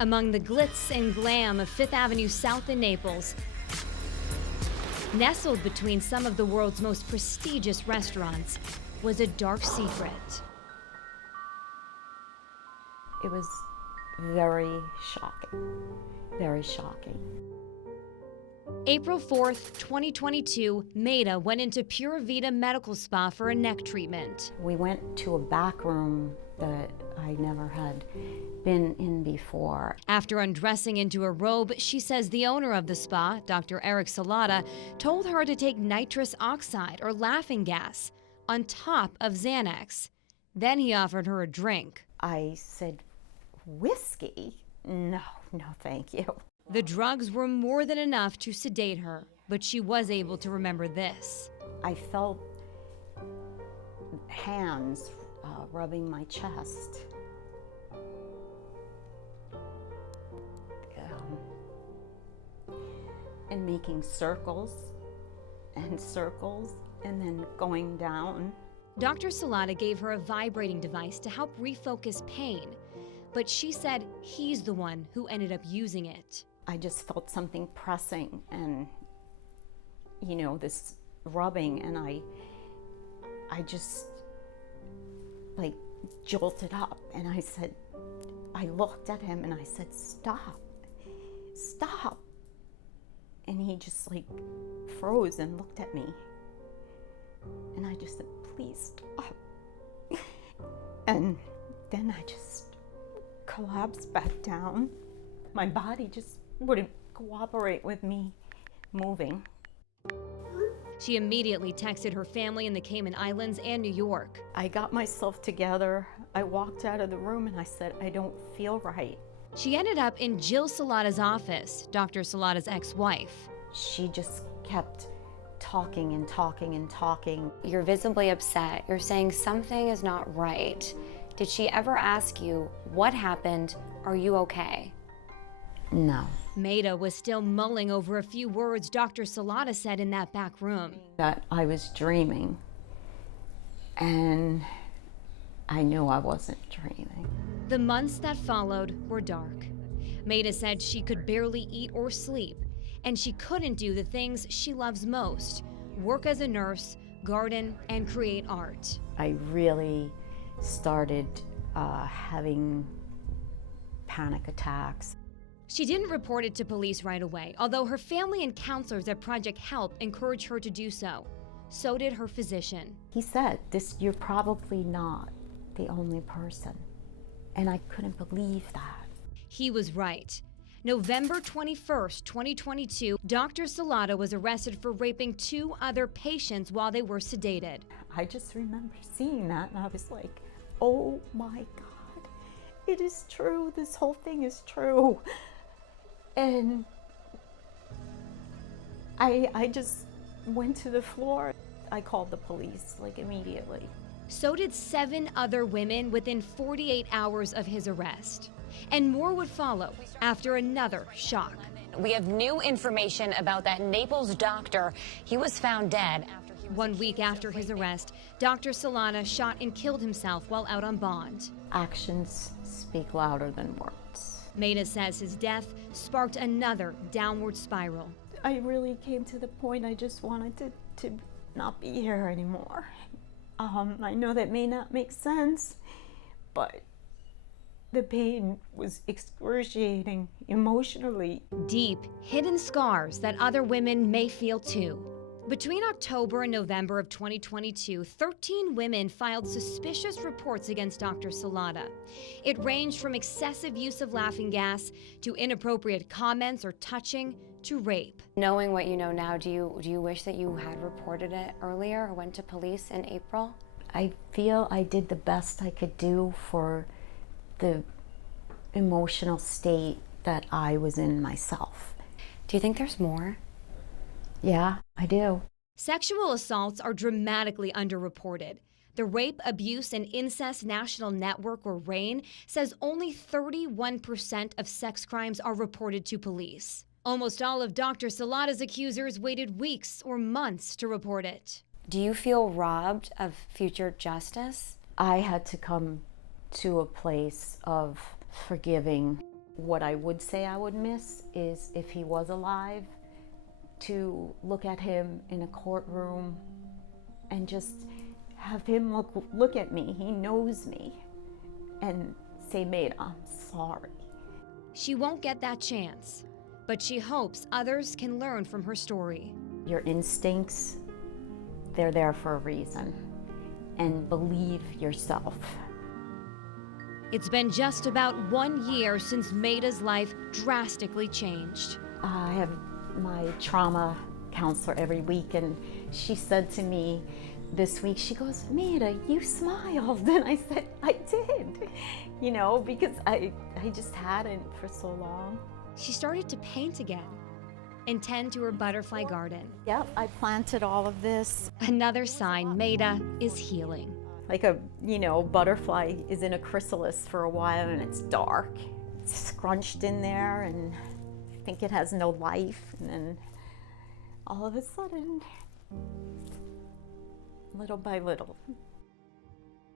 Among the glitz and glam of Fifth Avenue South in Naples, nestled between some of the world's most prestigious restaurants, was a dark secret. It was very shocking, very shocking. April 4th, 2022, Maida went into Pura Vida Medical Spa for a neck treatment. We went to a back room that I never had been in before. After undressing into a robe, she says the owner of the spa, Dr. Eric Salata, told her to take nitrous oxide or laughing gas on top of Xanax. Then he offered her a drink. I said, whiskey? No, no, thank you. The drugs were more than enough to sedate her, but she was able to remember this. I felt hands rubbing my chest. And making circles and circles and then going down. Dr. Salata gave her a vibrating device to help refocus pain, but she said he's the one who ended up using it. I just felt something pressing and, you know, this rubbing, and I just like jolted up, and I looked at him and I said, stop, stop. And he just like froze and looked at me. And I just said, please stop. And then I just collapsed back down. My body just wouldn't cooperate with me moving. She immediately texted her family in the Cayman Islands and New York. I got myself together. I walked out of the room and I said, I don't feel right. She ended up in Jill Salata's office, Dr. Salata's ex-wife. She just kept talking and talking and talking. You're visibly upset. You're saying something is not right. Did she ever ask you, what happened? Are you okay? No. Maida was still mulling over a few words Dr. Salata said in that back room. That I was dreaming, and I knew I wasn't dreaming. The months that followed were dark. Maida said she could barely eat or sleep, and she couldn't do the things she loves most: work as a nurse, garden, and create art. I really started having panic attacks. She didn't report it to police right away, although her family and counselors at Project Help encouraged her to do so. So did her physician. He said, you're probably not the only person. And I couldn't believe that. He was right. November 21st, 2022, Dr. Salata was arrested for raping 2 other patients while they were sedated. I just remember seeing that and I was like, oh my God, it is true. This whole thing is true. And I just went to the floor. I called the police like immediately. So did 7 other women within 48 hours of his arrest. And more would follow after another shock. We have new information about that Naples doctor. He was found dead. 1 week after his arrest, Dr. Salata shot and killed himself while out on bond. Actions speak louder than words. Maida says his death sparked another downward spiral. I really came to the point I just wanted to not be here anymore. I know that may not make sense, but the pain was excruciating emotionally. Deep, hidden scars that other women may feel too. Between October and November of 2022, 13 women filed suspicious reports against Dr. Salata. It ranged from excessive use of laughing gas to inappropriate comments or touching to rape. Knowing what you know now, do you wish that you had reported it earlier or went to police in April? I feel I did the best I could do for the emotional state that I was in myself. Do you think there's more? Yeah, I do. Sexual assaults are dramatically underreported. The Rape, Abuse, and Incest National Network, or RAIN, says only 31% of sex crimes are reported to police. Almost all of Dr. Salata's accusers waited weeks or months to report it. Do you feel robbed of future justice? I had to come to a place of forgiving What I would say I would miss is if he was alive, to look at him in a courtroom and just have him look at me, he knows me, and say, Maida, I'm sorry. She won't get that chance, but she hopes others can learn from her story. Your instincts, they're there for a reason, and believe yourself. It's been just about 1 year since Maida's life drastically changed. I have my trauma counselor every week, and she said to me this week, she goes, Maida, you smiled. And I said, I did, you know, because I just hadn't for so long. She started to paint again and tend to her butterfly garden. Yep, I planted all of this. Another sign Maida is healing. Like a, butterfly is in a chrysalis for a while and it's dark. It's scrunched in there and I think it has no life. And then all of a sudden, little by little,